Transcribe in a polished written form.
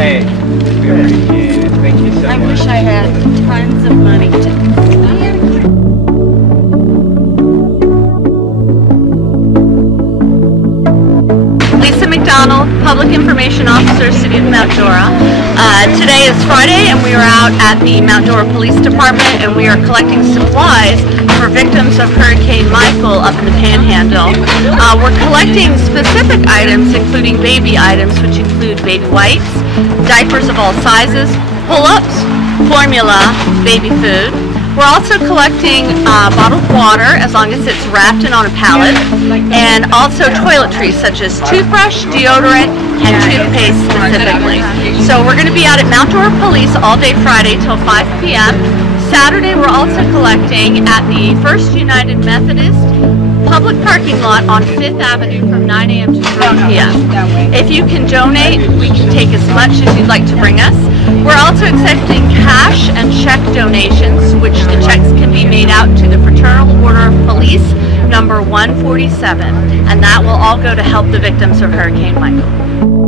Hey, we appreciate it. Thank you so much. I wish I had tons of money to... Lisa McDonald, Public Information Officer, City of Mount Dora. Today is Friday and we are out at the Mount Dora Police Department and we are collecting supplies for victims of Hurricane Michael up in the Panhandle. We're collecting specific items including baby items, which include baby wipes, diapers of all sizes, pull-ups, formula, baby food. We're also collecting bottled water as long as it's wrapped and on a pallet, and also toiletries such as toothbrush, deodorant, and toothpaste specifically. So we're going to be out at Mount Dora Police all day Friday till 5 p.m. Saturday we're also collecting at the First United Methodist public parking lot on 5th Avenue from 9 a.m. to 3 p.m. If you can donate, we can take as much as you'd like to bring us. We're also accepting cash and check donations, which the checks can be made out to the Fraternal Order of Police, number 147, and that will all go to help the victims of Hurricane Michael.